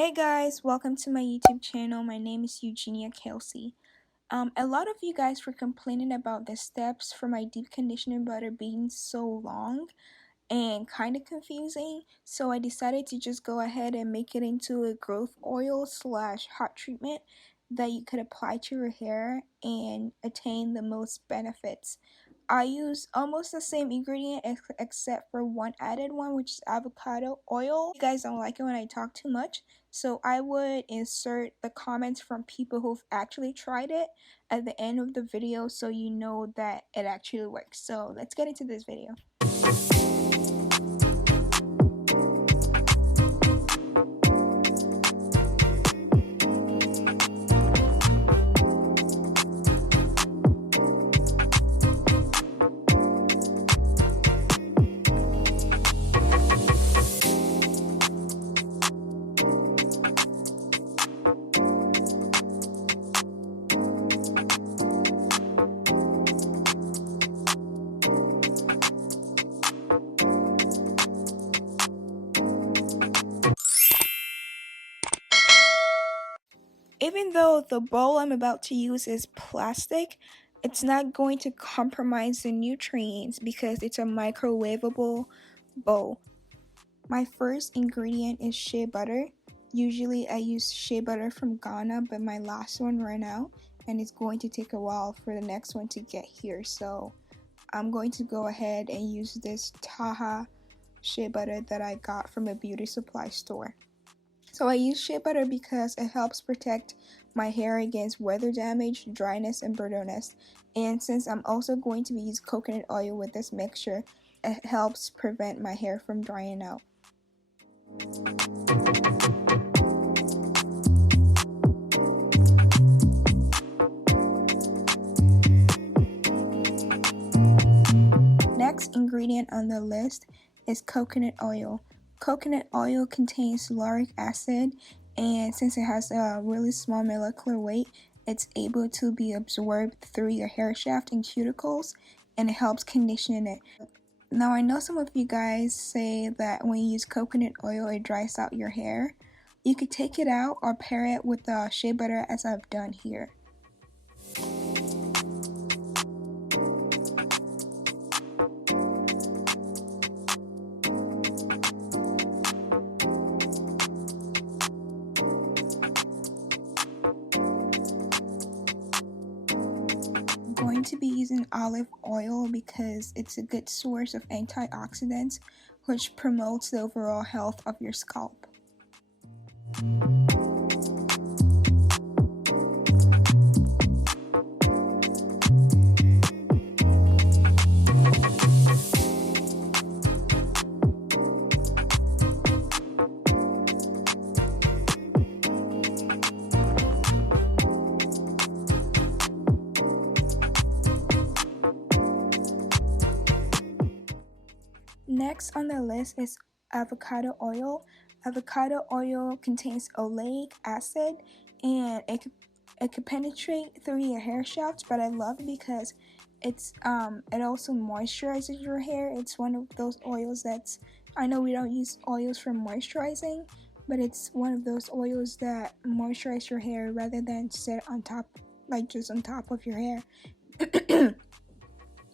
Hey guys, welcome to my YouTube channel. My name is Castor. A lot of you guys were complaining about the steps for my deep conditioning butter being so long and kind of confusing, so I decided to just go ahead and make it into a growth oil slash hot treatment that you could apply to your hair and attain the most benefits. I use almost the same ingredient except for one added one, which is avocado oil. You guys don't like it when I talk too much, so I would insert the comments from people who've actually tried it at the end of the video so you know that it actually works. So let's get into this video. Even though the bowl I'm about to use is plastic, it's not going to compromise the nutrients because it's a microwavable bowl. My first ingredient is shea butter. Usually I use shea butter from Ghana, but my last one ran out and it's going to take a while for the next one to get here. So I'm going to go ahead and use this Taha shea butter that I got from a beauty supply store. So I use shea butter because it helps protect my hair against weather damage, dryness, and brittleness. And since I'm also going to be using coconut oil with this mixture, it helps prevent my hair from drying out. Next ingredient on the list is coconut oil. Coconut oil contains lauric acid, and since it has a really small molecular weight, it's able to be absorbed through your hair shaft and cuticles, and it helps condition it. Now, I know some of you guys say that when you use coconut oil, it dries out your hair. You could take it out or pair it with the shea butter as I've done here. Going to be using olive oil because it's a good source of antioxidants, which promotes the overall health of your scalp. Next on the list is avocado oil. Avocado oil contains oleic acid, and it could penetrate through your hair shaft, but I love it because it also moisturizes your hair. It's one of those oils that's, I know we don't use oils for moisturizing, but it's one of those oils that moisturize your hair rather than sit on top, like just on top of your hair.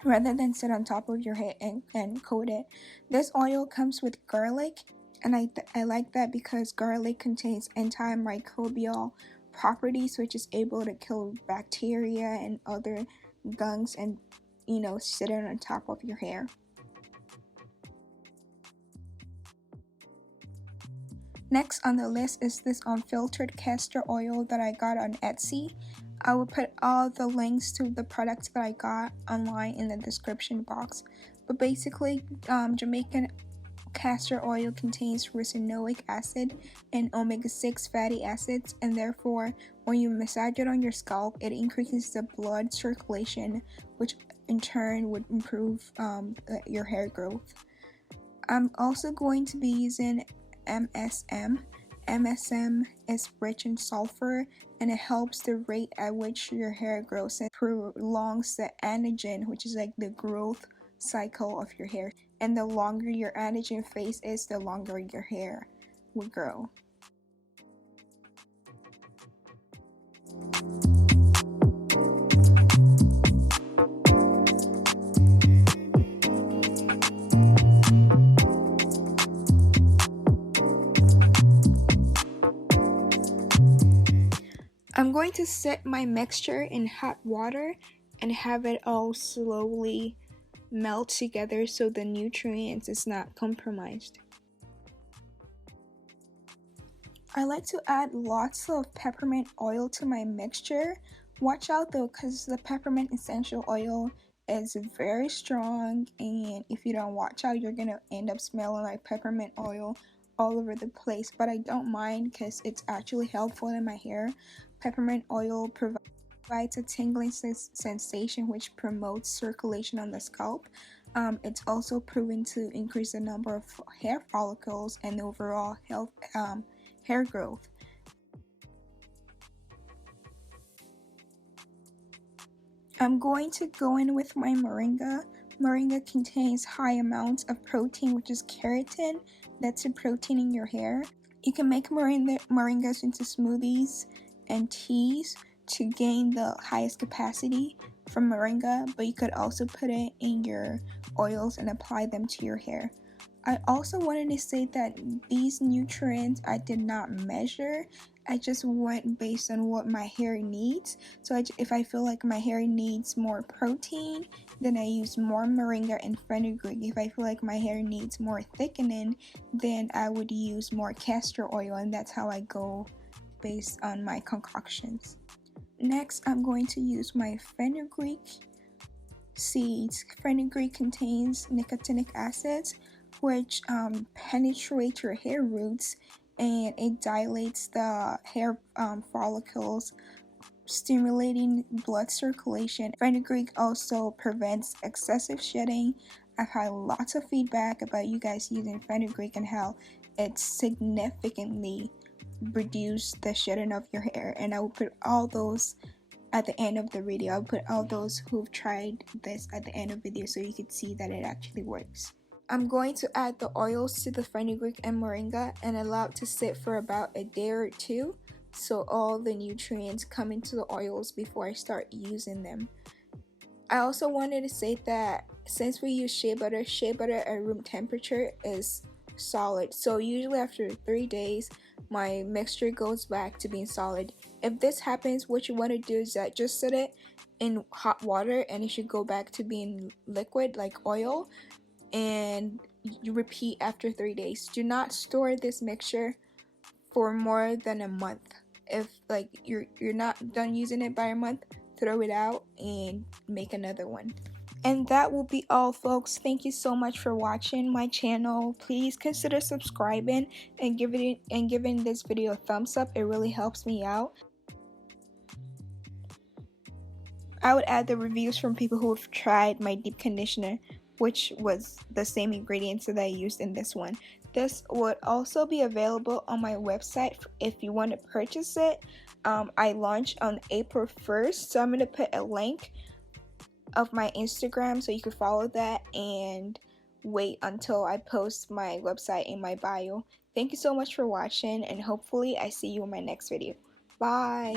Rather than sit on top of your hair and coat it. This oil comes with garlic, and I like that because garlic contains antimicrobial properties, which is able to kill bacteria and other gungs and, sit it on top of your hair. Next on the list is this unfiltered castor oil that I got on Etsy. I will put all the links to the products that I got online in the description box. But basically, Jamaican castor oil contains ricinoic acid and omega-6 fatty acids, and therefore, when you massage it on your scalp, it increases the blood circulation, which in turn would improve your hair growth. I'm also going to be using MSM. MSM is rich in sulfur, and it helps the rate at which your hair grows and prolongs the anagen, which is like the growth cycle of your hair. And the longer your anagen phase is, the longer your hair will grow. I'm going to set my mixture in hot water and have it all slowly melt together so the nutrients is not compromised. I like to add lots of peppermint oil to my mixture. Watch out though, because the peppermint essential oil is very strong, and if you don't watch out, you're gonna end up smelling like peppermint oil all over the place. But I don't mind because it's actually helpful in my hair. Peppermint oil provides a tingling sensation which promotes circulation on the scalp. It's also proven to increase the number of hair follicles and overall health, hair growth. I'm going to go in with my moringa. Moringa contains high amounts of protein, which is keratin. That's a protein in your hair. You can make moringas into smoothies and teas to gain the highest capacity from moringa, but you could also put it in your oils and apply them to your hair. I also wanted to say that these nutrients I did not measure. I just went based on what my hair needs. So if I feel like my hair needs more protein, then I use more moringa and fenugreek. If I feel like my hair needs more thickening, then I would use more castor oil, and that's how I go based on my concoctions. Next, I'm going to use my fenugreek seeds. Fenugreek contains nicotinic acids, which penetrate your hair roots, and it dilates the hair follicles, stimulating blood circulation. Fenugreek also prevents excessive shedding. I've had lots of feedback about you guys using fenugreek and how it significantly reduced the shedding of your hair, and I will put all those at the end of the video. I'll put all those who've tried this at the end of the video so you can see that it actually works. I'm going to add the oils to the fenugreek and moringa and allow it to sit for about a day or two so all the nutrients come into the oils before I start using them. I also wanted to say that since we use shea butter at room temperature is solid. So usually after 3 days, my mixture goes back to being solid. If this happens, what you want to do is that just set it in hot water and it should go back to being liquid like oil, and you repeat after 3 days. Do not store this mixture for more than a month. If like you're not done using it by a month, throw it out and make another one. And that will be all, folks. Thank you so much for watching my channel. Please consider subscribing and giving this video a thumbs up. It really helps me out. I would add the reviews from people who have tried my deep conditioner, which was the same ingredients that I used in this one. This would also be available on my website if you want to purchase it. I launched on April 1st, so I'm going to put a link of my Instagram so you can follow that and wait until I post my website in my bio. Thank you so much for watching, and hopefully I see you in my next video. Bye!